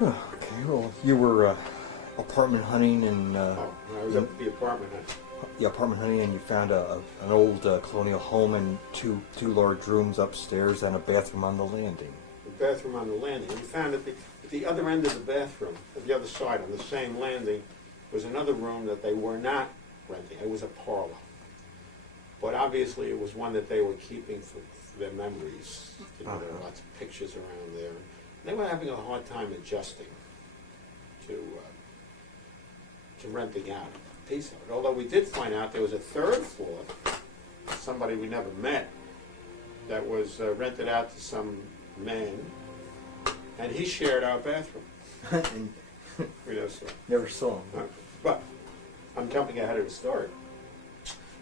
Okay, well, you were apartment hunting and I was up at the apartment. and you found an old colonial home and two large rooms upstairs and a bathroom on the landing. The bathroom on the landing. We found at the other end of the bathroom, at the other side, on the same landing, was another room that they were not renting. It was a parlor. But obviously it was one that they were keeping for their memories. You know, there were lots of pictures around there. They were having a hard time adjusting to renting out a piece of it. Although we did find out there was a third floor, somebody we never met, that was rented out to some man, and he shared our bathroom. And We never saw. never saw him. But I'm jumping ahead of the story.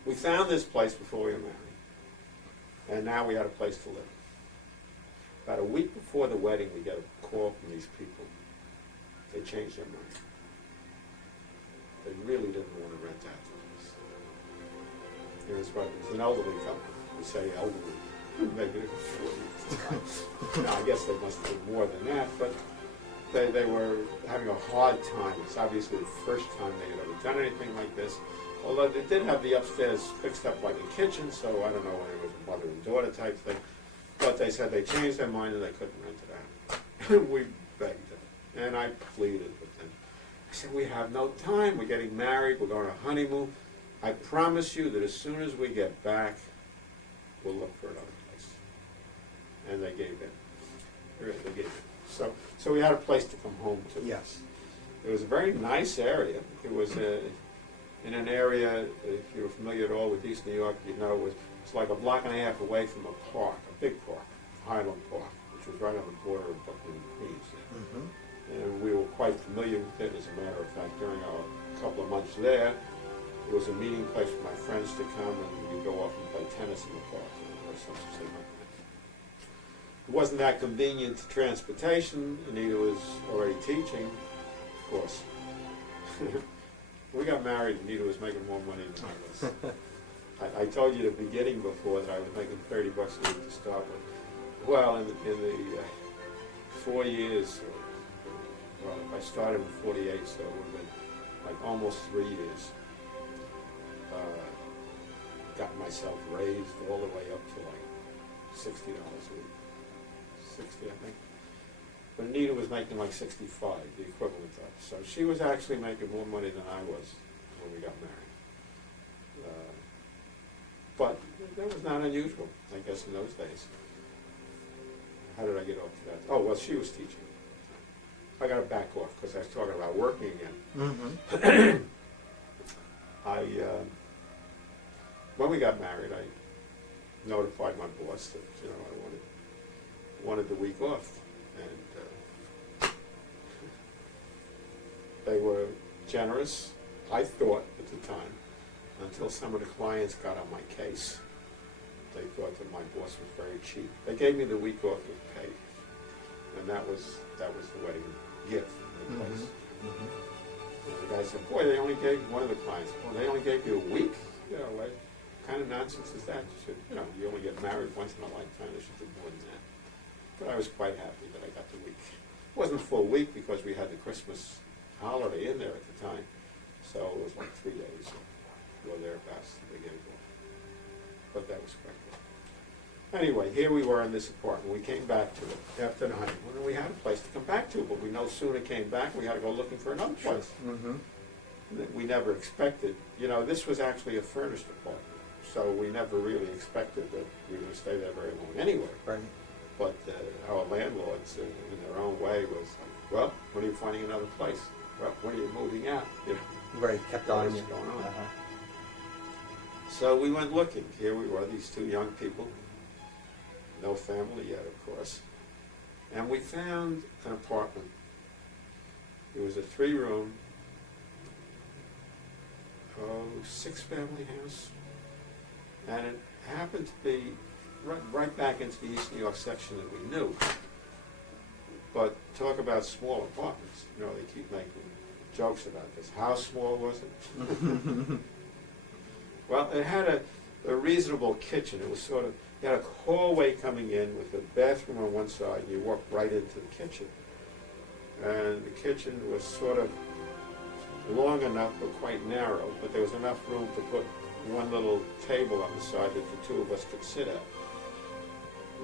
We found this place before we were married, and now we had a place to live. About a week before the wedding, we get a call from these people. They changed their mind. They really didn't want to rent out the place. It was an elderly couple. We say elderly. Maybe they were 40. Now, I guess they must have been more than that, but they were having a hard time. It's obviously the first time they had ever done anything like this. Although they did have the upstairs fixed up like a kitchen, so I don't know whether it was a mother and daughter type thing. But they said they changed their mind and they couldn't rent it out. We begged them, and I pleaded with them. I said, we have no time. We're getting married. We're going on a honeymoon. I promise you that as soon as we get back, we'll look for another place. And they gave in. They gave in. So we had a place to come home to. Yes. It was a very nice area. It was in an area, if you're familiar at all with East New York, you know it's like a block and a half away from a park, a big park, Highland Park, which was right on the border of Brooklyn and Queens. Mm-hmm. And we were quite familiar with it. As a matter of fact, during our couple of months there, it was a meeting place for my friends to come, and we'd go off and play tennis in the park or something like that. It wasn't that convenient to transportation. Anita was already teaching, of course. We got married, Anita was making more money than I was. I told you at the beginning before that I was making $30 a week to start with. Well, in the 4 years, well, I started in 48, so it would have been like almost 3 years. Got myself raised all the way up to like $60 a week. 60, I think. But Anita was making like 65, the equivalent of. So she was actually making more money than I was when we got married. But that was not unusual, I guess, in those days. How did I get off to that? Oh, well, she was teaching. I got to back off because I was talking about working again. Mm-hmm. When we got married, I notified my boss that, you know, I wanted the week off. And they were generous, I thought at the time, until some of the clients got on my case. They thought that my boss was very cheap. They gave me the week off with pay, and that was the wedding gift in the place. Mm-hmm. And the guy said, "Boy, they only gave one of the clients. Well, they only gave you a week. You know, what kind of nonsense is that? You should, you know, you only get married once in a lifetime. They should do more than that." But I was quite happy that I got the week. It wasn't a full week because we had the Christmas holiday in there at the time, so it was like 3 days or thereabouts that they gave off. But that was quite good. Anyway, here we were in this apartment. We came back to it after the honeymoon, and we had a place to come back to, but we no sooner came back, we had to go looking for another place Mm-hmm. that we never expected. You know, this was actually a furnished apartment, so we never really expected that we were going to stay there very long anyway. Right. But our landlords, in their own way, was like, "Well, when are you finding another place? Well, when are you moving out?" You know, Right. Kept on what's you. going on? Uh-huh. So we went looking. Here we were, these two young people, no family yet, of course, and we found an apartment. It was a 3-room, 6-family house, and it happened to be right back into the East New York section that we knew. But talk about small apartments. You know, they keep making jokes about this. How small was it? Well, it had a reasonable kitchen. It was sort of, you had a hallway coming in with a bathroom on one side, and you walked right into the kitchen. and the kitchen was sort of long enough but quite narrow, but there was enough room to put one little table on the side that the two of us could sit at.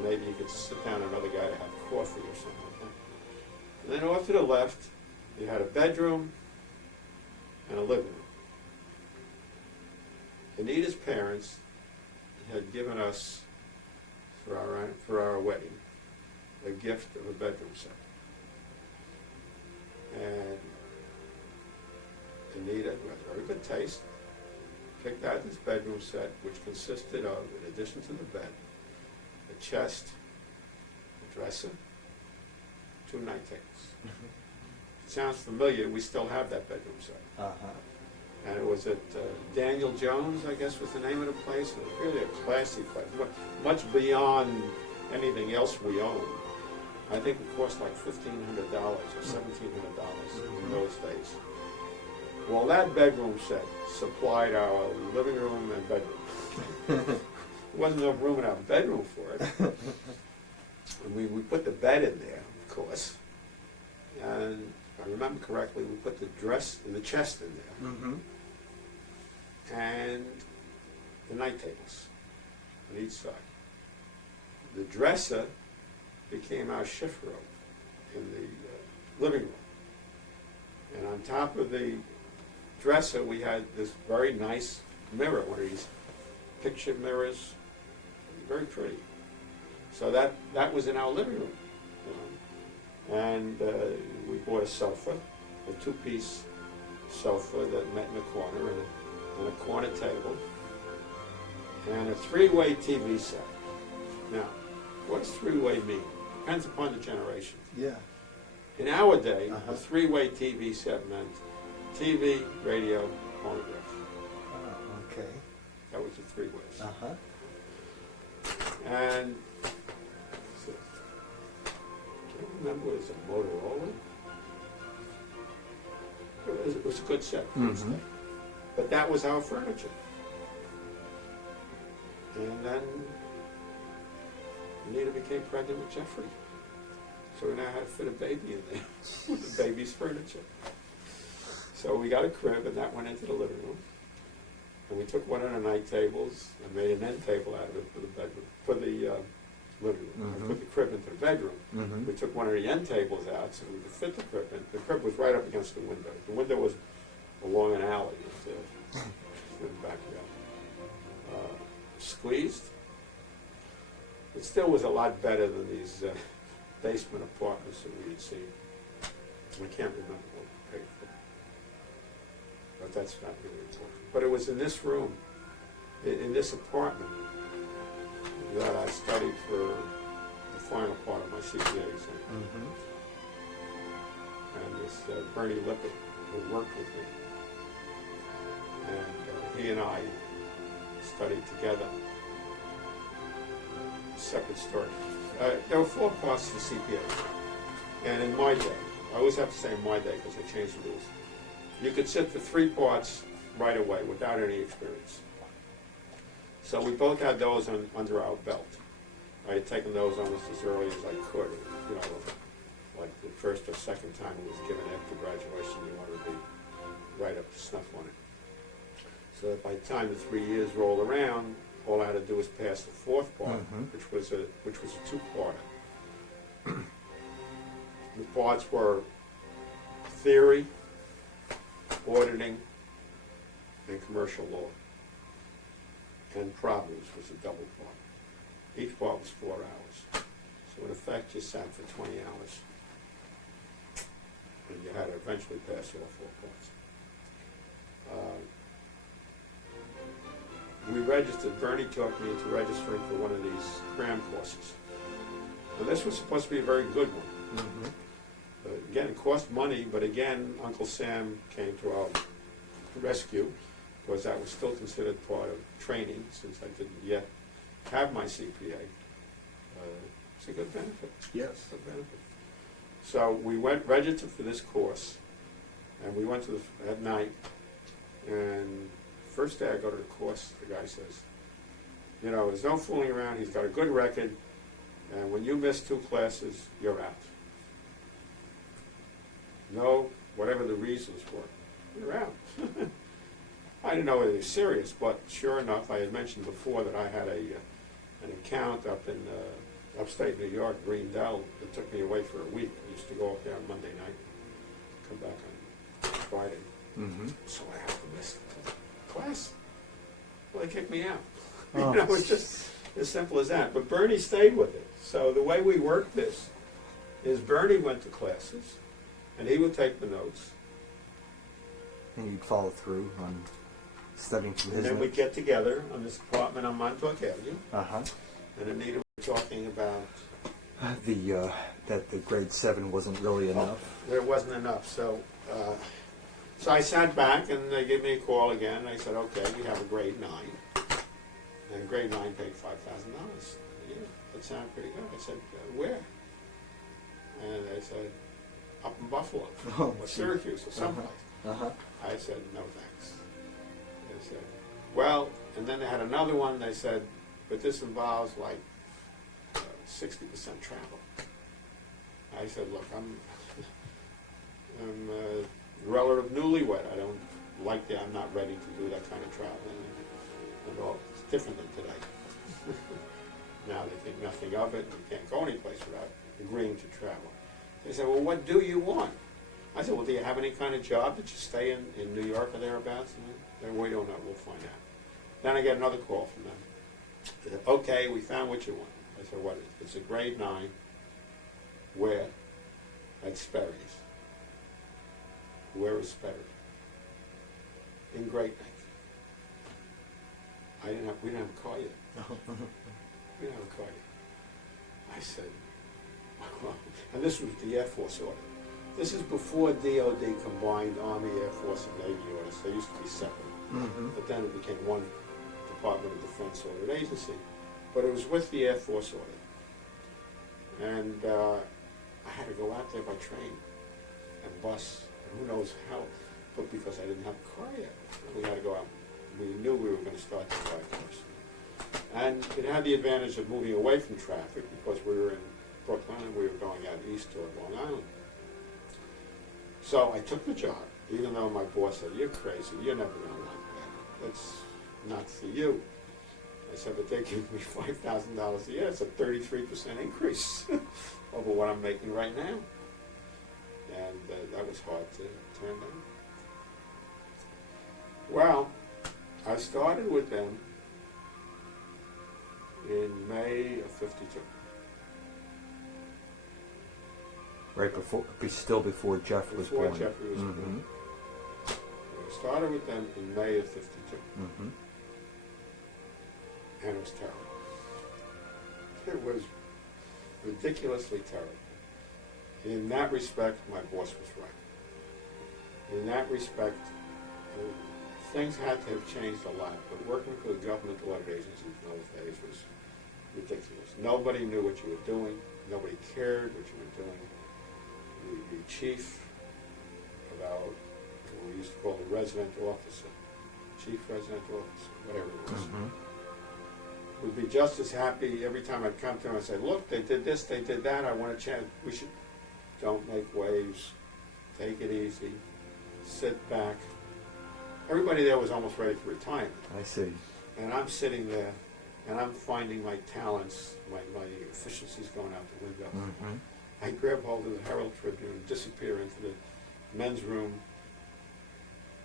Maybe you could sit down another guy to have coffee or something like that. And then off to the left, you had a bedroom and a living room. Anita's parents had given us, for our wedding, a gift of a bedroom set. And Anita, who had very good taste, picked out this bedroom set, which consisted of, in addition to the bed, a chest, a dresser, 2 night tables. It sounds familiar. We still have that bedroom set. Uh-huh. And it was at Daniel Jones, I guess was the name of the place. It was really a classy place, much beyond anything else we owned. I think it cost like $1,500 or $1,700 in those days. Well, that bedroom set supplied our living room and bedroom. There wasn't enough room in our bedroom for it. And we put the bed in there, of course. And if I remember correctly, we put the chest in there. Mm-hmm. And the night tables on each side. The dresser became our shift room in the living room. And on top of the dresser, we had this very nice mirror, one of these picture mirrors, very pretty. So that was in our living room. And we bought a sofa, a 2-piece sofa that met in the corner, and a corner table, and a 3-way TV set. Now, what does 3-way mean? Depends upon the generation. Yeah. In our day, Uh-huh. a 3-way TV set meant TV, radio, phonograph. Oh, okay. That was the 3 ways. Uh-huh. And so, I can't remember, it was a Motorola. It was a good set for its Mhm. day. But that was our furniture. And then Anita became pregnant with Jeffrey. So we now had to fit a baby in there with the baby's furniture. So we got a crib, and that went into the living room. And we took one of the night tables and made an end table out of it for the bedroom, for the living room. Mhm. I put the crib into the bedroom. Mm-hmm. We took one of the end tables out so we could fit the crib in. The crib was right up against the window. The window was along an alley in the backyard. Squeezed. It still was a lot better than these basement apartments that we had seen. I can't remember what we paid for. But that's not really important. But it was in this room, in this apartment, that I studied for the final part of my CPA exam. Mm-hmm. And this Bernie Lippert, who worked with me, and he and I studied together. Separate story. There were 4 parts to the CPA, and in my day, I always have to say in my day because I changed the rules, you could sit for 3 parts right away without any experience. So we both had those under our belt. I had taken those almost as early as I could. You know, like the first or second time it was given after graduation, you wanted to be right up to snuff on it. So that by the time the 3 years rolled around, all I had to do was pass the 4th part, Mhm. which was a 2-parter. The parts were theory, auditing, and commercial law. And problems was a double part. Each part was 4 hours. So in effect, you sat for 20 hours. And you had to eventually pass all 4 parts. We registered, Bernie talked me into registering for one of these cram courses. Now this was supposed to be a very good one. Mm-hmm. Again, it cost money, but again, Uncle Sam came to our rescue, because that was still considered part of training, since I didn't yet have my CPA. It's a good benefit. Yes. It's a good benefit. So we went, registered for this course, and we went to at night, and first day I go to the course, the guy says, you know, there's no fooling around, he's got a good record, and when you miss 2 classes, you're out. no, whatever the reasons were. You're out. I didn't know it was serious, but sure enough, I had mentioned before that I had an account up in upstate New York, Greendale, that took me away for a week. I used to go up there on Monday night, come back on Friday. Mm-hmm. So I had to miss class. Well, they kicked me out. Oh. You know, it's just as simple as that. But Bernie stayed with it. So the way we worked this is Bernie went to classes, and he would take the notes, And you'd follow through on studying from and his then we'd notes. get together on this apartment on Montauk Avenue, Uh-huh. and Anita was talking about That the grade 7 wasn't really enough. there wasn't enough. So I sat back, and they gave me a call again. They said, okay, we have a grade 9. And grade 9 paid $5,000. Yeah, that sounded pretty good. I said, where? And they said, up in Buffalo, Oh, or gee. Syracuse, or someplace. Uh-huh. I said, no thanks. They said, well, and then they had another one. They said, but this involves like 60% travel. I said, look, I'm a relative newlywed. I don't like that. I'm not ready to do that kind of traveling at all. It's different than today. Now they think nothing of it. You can't go anyplace without agreeing to travel. They said, well, what do you want? I said, well, do you have any kind of job that you stay in New York or thereabouts? And they said, we don't know. We'll find out. Then I get another call from them. They said, okay, we found what you want. I said, what is it? It's a grade 9. Where? At Sperry's. Where is Sperry? In Great Neck. We didn't have a car yet. We didn't have a car yet. I said, well, and this was the Air Force order. This is before DOD combined Army, Air Force, and Navy orders. They used to be separate. Mm-hmm. But then it became one Department of Defense ordered agency. But it was with the Air Force order. And I had to go out there by train and bus, and who knows how, but because I didn't have a car yet. We had to go out. We knew we were going to start July 1st. And it had the advantage of moving away from traffic because we were in Brooklyn and we were going out east toward Long Island. So I took the job, even though my boss said, you're crazy, you're never going to like that. That's not for you. I said, but they give me $5,000 a year. It's a 33% increase over what I'm making right now. And that was hard to turn down. Well, I started with them in May of '52. Right before, still before Jeff was Before born. Jeffrey was Mm-hmm. born. I started with them in May of '52. Mm-hmm. And it was terrible. It was ridiculously terrible. In that respect, my boss was right. In that respect, things had to have changed a lot, but working for the government audit agencies in those days was ridiculous. Nobody knew what you were doing. Nobody cared what you were doing. The chief of our, what we used to call the resident officer, chief resident officer, whatever it was, Mm-hmm. would be just as happy every time I'd come to him and say, look, they did this, they did that, I want a chance. We should, don't make waves, take it easy, sit back. Everybody there was almost ready for retirement. I see. And I'm sitting there, and I'm finding my talents, my efficiencies going out the window. Mm-hmm. I grab hold of the Herald Tribune, disappear into the men's room.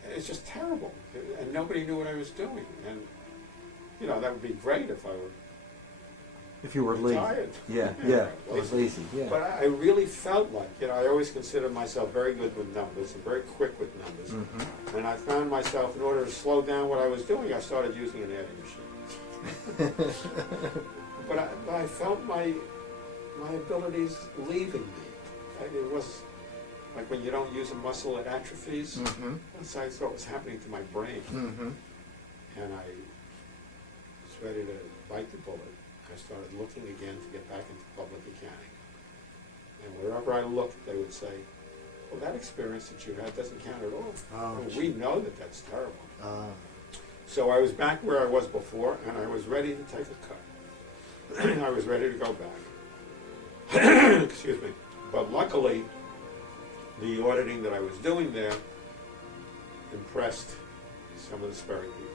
And it's just terrible. And nobody knew what I was doing. And, you know, that would be great if I were If you were lazy. retired. Yeah, yeah. Or lazy, yeah. But I really felt like, you know, I always considered myself very good with numbers and very quick with numbers. Mm-hmm. And I found myself, in order to slow down what I was doing, I started using an adding machine. But I felt my abilities leaving me. It was like when you don't use a muscle, it atrophies. Mm-hmm. That's what I thought was happening to my brain. Mm-hmm. And I was ready to bite the bullet. I started looking again to get back into public accounting. And wherever I looked, they would say, well, that experience that you had doesn't count at all. Oh, Well, we know that that's terrible. Ah. So I was back where I was before, and I was ready to take a cut. I was ready to go back. Excuse me. But luckily, the auditing that I was doing there impressed some of the Sperry people.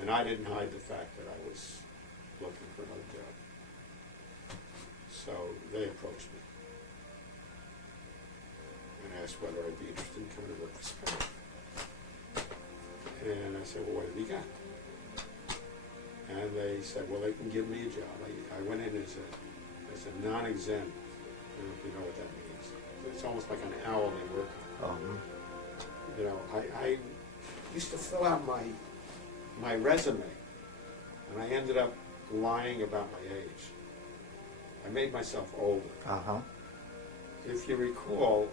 And I didn't hide the fact that I was looking for another job. So they approached me and asked whether I'd be interested in coming to work for Sperry. And I said, well, what have you got? And they said, well, they can give me a job. I went in as a non-exempt. I don't know if you know what that means. It's almost like an hourly worker. You know, I used to fill out my resume, and I ended up lying about my age. I made myself older. If you recall,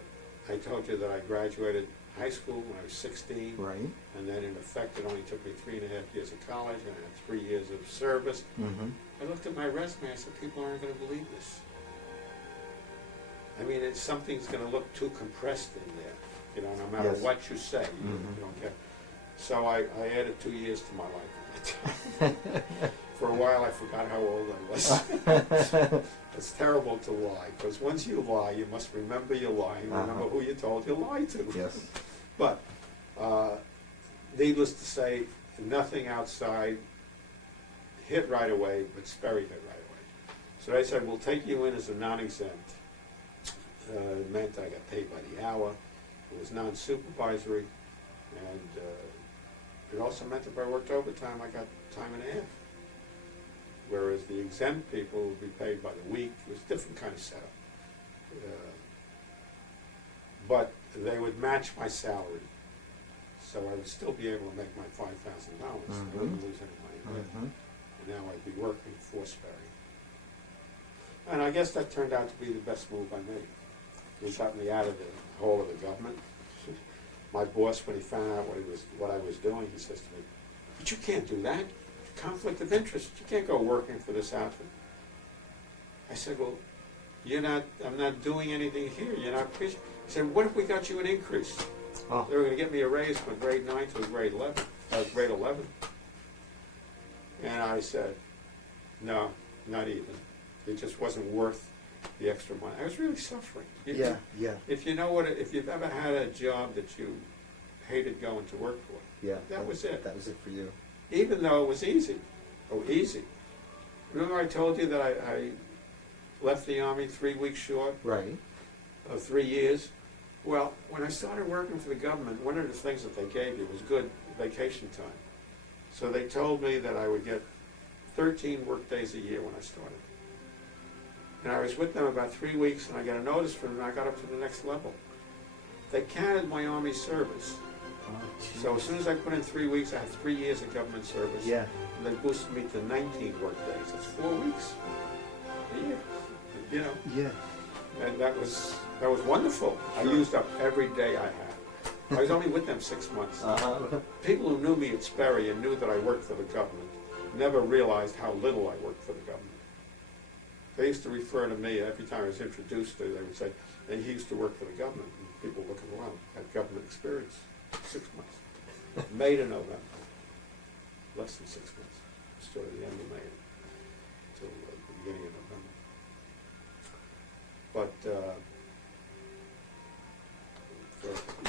I told you that I graduated high school when I was 16. Right. And then in effect, it only took me 3.5 years of college, and I had 3 years of service. I looked at my resume, I said, people aren't going to believe this. I mean, something's going to look too compressed in there, you know, no matter Yes. what you say, you don't care. So I added 2 years to my life. For a while, I forgot how old I was. It's terrible to lie, because once you lie, you must remember your lie and remember who you told you lied to. Yes. But needless to say, nothing outside hit right away, but Sperry hit right away. So they said, we'll take you in as a non-exempt. It meant I got paid by the hour. It was non-supervisory. And it also meant if I worked overtime, I got time and a half. Whereas the exempt people would be paid by the week. It was a different kind of setup. But they would match my salary. So I would still be able to make my $5,000. I wouldn't lose any money with it. And now I'd be working for Sperry. And I guess that turned out to be the best move I made. It got me out of the hole of the government. My boss, when he found out what I was doing, he says to me, but you can't do that. Conflict of interest. You can't go working for this outfit. I said, well, I'm not doing anything here. You're not preaching. He said, what if we got you an increase? Oh. They were going to get me a raise from grade 9 to grade 11. And I said, no, not even. It just wasn't worth the extra money. I was really suffering. Yeah. If you know if you've ever had a job that you hated going to work for, Yeah. that was it. That was it for you. Even though it was easy. Oh, easy. Remember I told you that I left the Army 3 weeks short Right. of 3 years? Well, when I started working for the government, one of the things that they gave you was good vacation time. So they told me that I would get 13 work days a year when I started. And I was with them about 3 weeks, and I got a notice from them, and I got up to the next level. They counted my Army service. So as soon as I put in 3 weeks, I had 3 years of government service. Yeah. And they boosted me to 19 work days. That's 4 weeks a year, you know. Yeah. And that was wonderful. I used up every day I had. I was only with them 6 months. People who knew me at Sperry and knew that I worked for the government never realized how little I worked for the government. They used to refer to me, every time I was introduced to, they would say, and he used to work for the government. And people looking around had government experience. 6 months. May to November. Less than 6 months. Started at the end of May until the beginning of November. But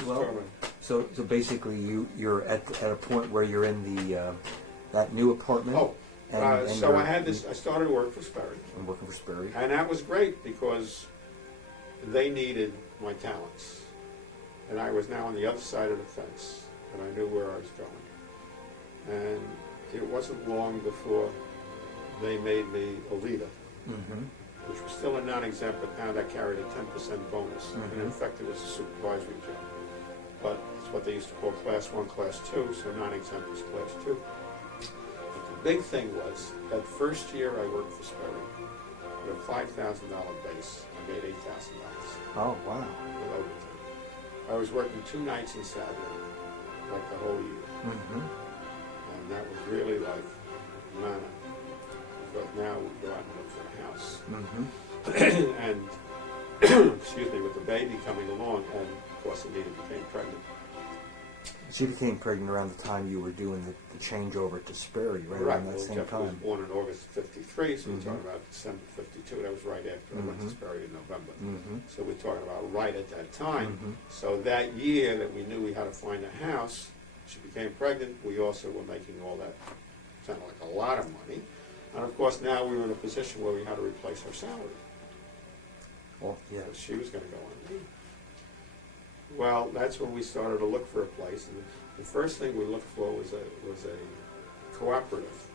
Well, so basically you're at a point where you're in the that new apartment. Oh, and so you're- I had this. I started to work for Sperry, I'm working for Sperry. and that was great because they needed my talents, and I was now on the other side of the fence, and I knew where I was going. And it wasn't long before they made me a leader, which was still a non-exempt, but now that carried a 10% bonus. And in effect, it was a supervisory job. But it's what they used to call Class 1, Class 2, so non-exempt was Class 2. But the big thing was, that first year I worked for Sperry, with a $5,000 base, I made $8,000 Oh wow. with overtime. I was working 2 nights and Saturday, like the whole year. And that was really like manna. Because now we go out and look for a house. And, excuse me, with the baby coming along, and of course Anita became pregnant. She became pregnant around the time you were doing the changeover to Sperry, right Right, around that well, same Jeff was time. born in August of '53, so we're Mhm. talking about December '52. That was right after I went to Mhm. Sperry in November. Mm-hmm. So we're talking about right at that time. Mhm. So that year that we knew we had to find a house, she became pregnant. We also were making all that, sounded like a lot of money. And of course, now we were in a position where we had to replace her salary. Well, yeah. So she was going to go on leave. Well, that's when we started to look for a place. And the first thing we looked for was a cooperative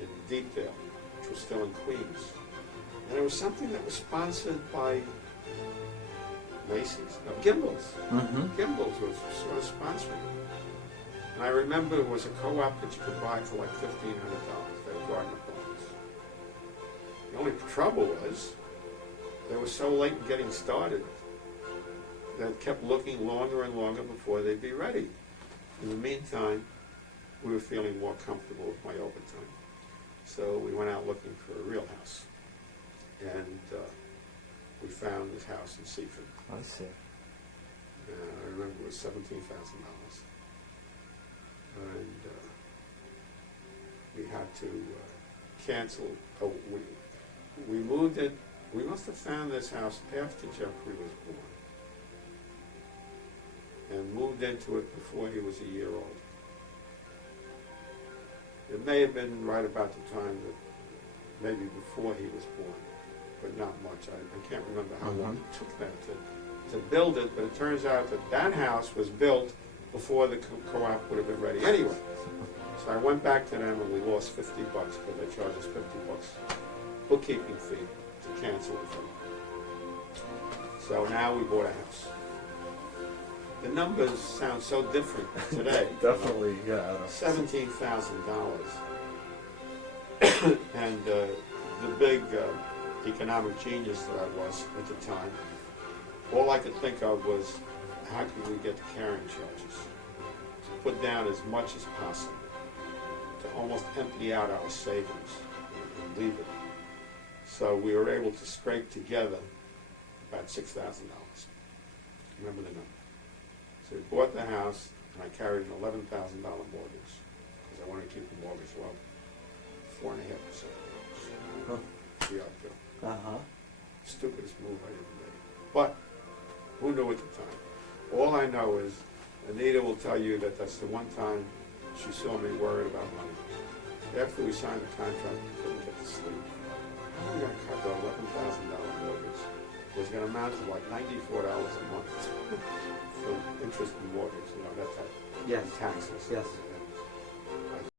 in Deepdale, which was still in Queens. And it was something that was sponsored by Macy's, no, Gimbel's. Mm-hmm. Gimbel's was sort of sponsoring it. And I remember it was a co-op that you could buy for like $1,500. They were garden apartments. The only trouble was they were so late in getting started that it kept looking longer and longer before they'd be ready. In the meantime, we were feeling more comfortable with my overtime. So we went out looking for a real house. And we found this house in Seaford. I see. I remember it was $17,000. And we had to cancel. Oh, we moved it. We must have found this house after Jeffrey was born. And moved into it before he was a year old. It may have been right about the time that, maybe before he was born, but not much. I can't remember how long it took them to build it, but it turns out that that house was built before the co-op would have been ready anyway. So I went back to them and we lost $50 because they charged us $50 bookkeeping fee to cancel it for them. So now we bought a house. The numbers sound so different today. Definitely, yeah. $17,000. And the big economic genius that I was at the time, all I could think of was how could we get the carrying charges to put down as much as possible, to almost empty out our savings and leave it. So we were able to scrape together about $6,000. Remember the number. So we bought the house, and I carried an $11,000 mortgage because I wanted to keep the mortgage low. 4.5%. Huh. Yeah, good. Uh-huh. Stupidest move I ever made. But who knew at the time? All I know is Anita will tell you that that's the one time she saw me worried about money. After we signed the contract, we couldn't get to sleep. How are we going to cover $11,000 mortgage? It was going to amount to like $94 a month for interest and mortgage, that type. Yes. And taxes. Yes.